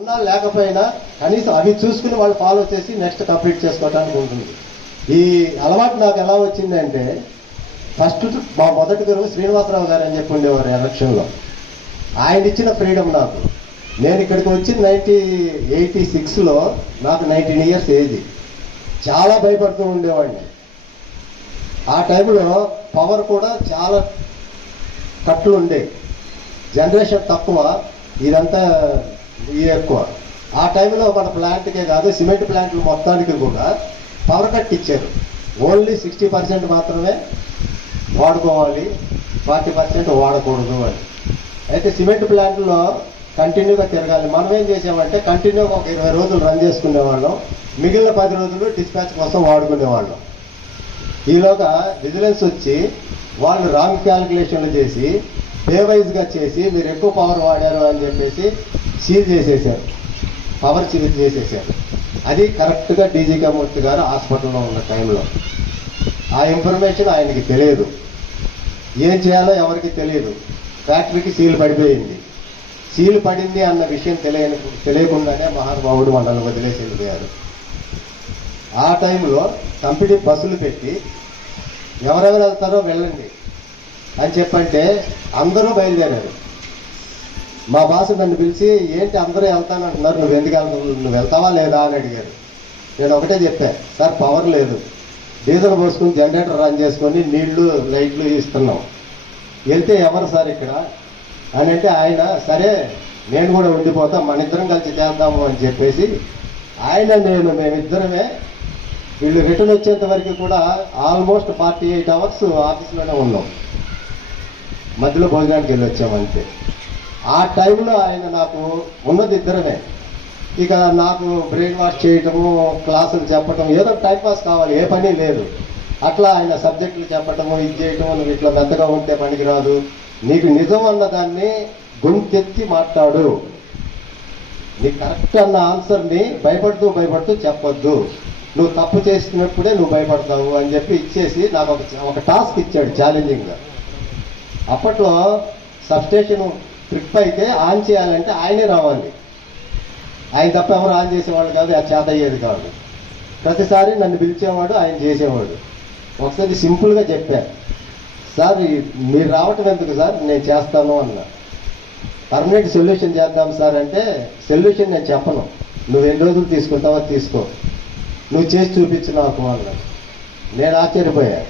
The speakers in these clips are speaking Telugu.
ఉన్నా లేకపోయినా కనీసం అవి చూసుకుని వాళ్ళు ఫాలో చేసి నెక్స్ట్ కంప్లీట్ చేసుకోవడానికి ఉంటుంది. ఈ అలవాటు నాకు ఎలా వచ్చిందంటే, ఫస్ట్ మా మొదటి గురువు శ్రీనివాసరావు గారు అని చెప్పి ఉండేవారు ఎలక్షన్లో. ఆయన ఇచ్చిన ఫ్రీడమ్ నాకు. నేను ఇక్కడికి వచ్చి 1986లో నాకు 19 ఇయర్స్ ఏజ్. చాలా భయపడుతూ ఉండేవాడిని. ఆ టైంలో పవర్ కూడా చాలా కట్లు ఉండే, జనరేషన్ తక్కువ, ఇదంతా ఎక్కువ. ఆ టైంలో మన ప్లాంట్కే కాదు, సిమెంట్ ప్లాంట్లు మొత్తానికి కూడా పవర్ కట్ ఇచ్చారు. ఓన్లీ 60% మాత్రమే వాడుకోవాలి, 40% వాడకూడదు అని. అయితే సిమెంట్ ప్లాంట్లో కంటిన్యూగా తిరగాలి. మనం ఏం చేసామంటే కంటిన్యూగా ఒక 20 రోజులు రన్ చేసుకునేవాళ్ళం, మిగిలిన 10 రోజులు డిస్పాచ్ కోసం వాడుకునేవాళ్ళం. ఈలోగా విజిలెన్స్ వచ్చి వాళ్ళు రాంగ్ క్యాలిక్యులేషన్లు చేసి పేవైజ్గా చేసి మీరు ఎక్కువ పవర్ వాడారు అని చెప్పేసి సీల్ చేసేసారు, పవర్ సీల్ చేసేసారు. అది కరెక్ట్గా డీజీకే మూర్తి గారు హాస్పిటల్లో ఉన్న టైంలో. ఆ ఇన్ఫర్మేషన్ ఆయనకి తెలియదు, ఏం చేయాలో ఎవరికి తెలియదు. ఫ్యాక్టరీకి సీల్ పడిపోయింది. సీల్ పడింది అన్న విషయం తెలియకుండానే మహానుభావుడు మనల్ని వదిలేసి వెళ్ళిపోయారు. ఆ టైంలో కంపెనీ బస్సులు పెట్టి ఎవరెవరు వెళ్తారో వెళ్ళండి అని చెప్పంటే అందరూ బయలుదేరారు. మా బాస్ నన్ను పిలిచి, ఏంటి అందరూ వెళ్తానంటున్నారు, నువ్వు ఎందుకు వెళ్తావు, నువ్వు వెళ్తావా లేదా అని అడిగారు. నేను ఒకటే చెప్పాను, సార్ పవర్ లేదు, డీజిల్ పోసుకుని జనరేటర్ రన్ చేసుకొని నీళ్లు లైట్లు ఇస్తున్నాం, వెళ్తే ఎవరు సార్ ఇక్కడ అని అంటే ఆయన సరే నేను కూడా ఉండిపోతా, మన ఇద్దరం కలిసి చేద్దాము అని చెప్పేసి ఆయన మేమిద్దరమే వీళ్ళు రిటర్న్ వచ్చేంత వరకు కూడా ఆల్మోస్ట్ 48 అవర్స్ ఆఫీస్లోనే ఉన్నాం. మధ్యలో భోజనానికి వెళ్ళి వచ్చామంతే. ఆ టైంలో ఆయన నాకు ఉన్నది ఇద్దరమే. ఇక నాకు బ్రెయిన్ వాష్ చేయటము, క్లాసులు చెప్పటం, ఏదో టైంపాస్ కావాలి, ఏ పని లేదు. అట్లా ఆయన సబ్జెక్టులు చెప్పటము, ఇది చేయటము, నువ్వు ఇట్లా మెత్తగా ఉంటే పనికి రాదు, నీకు నిజం అన్నదాన్ని గొంతెత్తి మాట్లాడు, నీకు కరెక్ట్ అన్న ఆన్సర్ని భయపడుతూ చెప్పొద్దు, నువ్వు తప్పు చేస్తున్నప్పుడే నువ్వు భయపడతావు అని చెప్పి ఇచ్చేసి నాకు ఒక టాస్క్ ఇచ్చాడు ఛాలెంజింగ్గా. అప్పట్లో సబ్స్టేషన్ ట్రిప్ అయితే ఆన్ చేయాలంటే ఆయనే రావాలి, ఆయన తప్ప ఎవరు ఆన్ చేసేవాళ్ళు కాదు, అది చేత అయ్యేది కాదు. ప్రతిసారి నన్ను పిలిచేవాడు, ఆయన చేసేవాడు. ఒకసారి సింపుల్గా చెప్పాను, సార్ మీరు రావటం ఎందుకు సార్, నేను చేస్తాను అన్నా. పర్మనెంట్ సొల్యూషన్ చేద్దాం సార్ అంటే, సొల్యూషన్ నేను చెప్పను, నువ్వు ఎన్ని రోజులు తీసుకుంటావో తీసుకో, నువ్వు చేసి చూపించు నాకు అన్నాడు. నేను ఆశ్చర్యపోయా,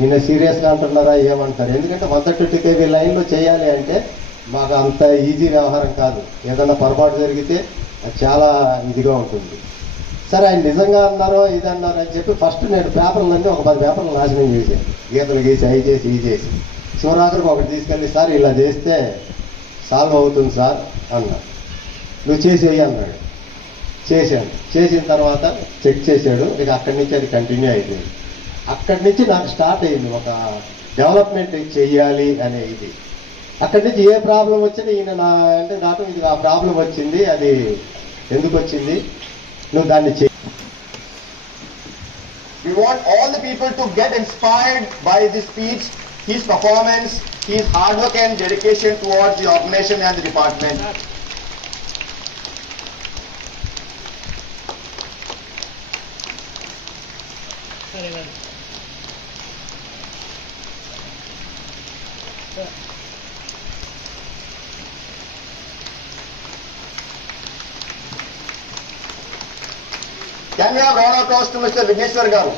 నిన్న సీరియస్గా అంటున్నారా ఏమంటారు, ఎందుకంటే 130 kV లైన్లో చేయాలి అంటే మాకు అంత ఈజీ వ్యవహారం కాదు, ఏదన్నా పొరపాటు జరిగితే అది చాలా ఇదిగా ఉంటుంది. సరే ఆయన నిజంగా అన్నారో ఇది అన్నారో అని చెప్పి ఫస్ట్ నేను పేపర్లన్నీ ఒక 10 పేపర్లు నాశనం చేశాను, గీతలు గీసి అవి చేసి ఇవి చేసి. శివరాత్రికి ఒకటి తీసుకెళ్ళి, సార్ ఇలా చేస్తే సాల్వ్ అవుతుంది సార్ అన్నా. నువ్వు చేసేయి అన్నాడు. చేశాను. చేసిన తర్వాత చెక్ చేశాడు. ఇక అక్కడి నుంచి అది కంటిన్యూ అయిపోయింది. అక్కడి నుంచి నాకు స్టార్ట్ అయింది ఒక డెవలప్మెంట్ చెయ్యాలి అనే ఇది. అక్కడి నుంచి ఏ ప్రాబ్లం వచ్చినా ఈయన నా అంటే నాకు ఇది ఆ ప్రాబ్లం వచ్చింది, అది ఎందుకు వచ్చింది, నువ్వు దాన్ని చెయ్యి. We want all the people to get inspired by this speech, his performance, his hard work and dedication towards the organization and the department. Can we have round of applause to Mr. Vigneshwar Garu?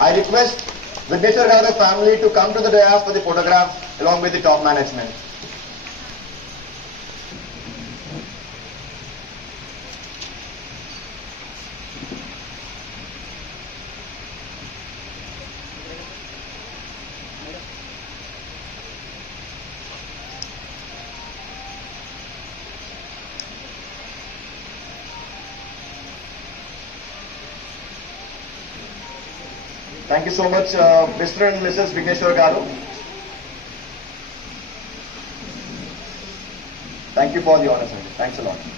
I request Vigneshwar Garu's family to come to the dais for the photograph along with the top management. Thank you so much, Mr. and Mrs. Vigneshwar Garu. Thank you for the honor, sir. Thanks a lot.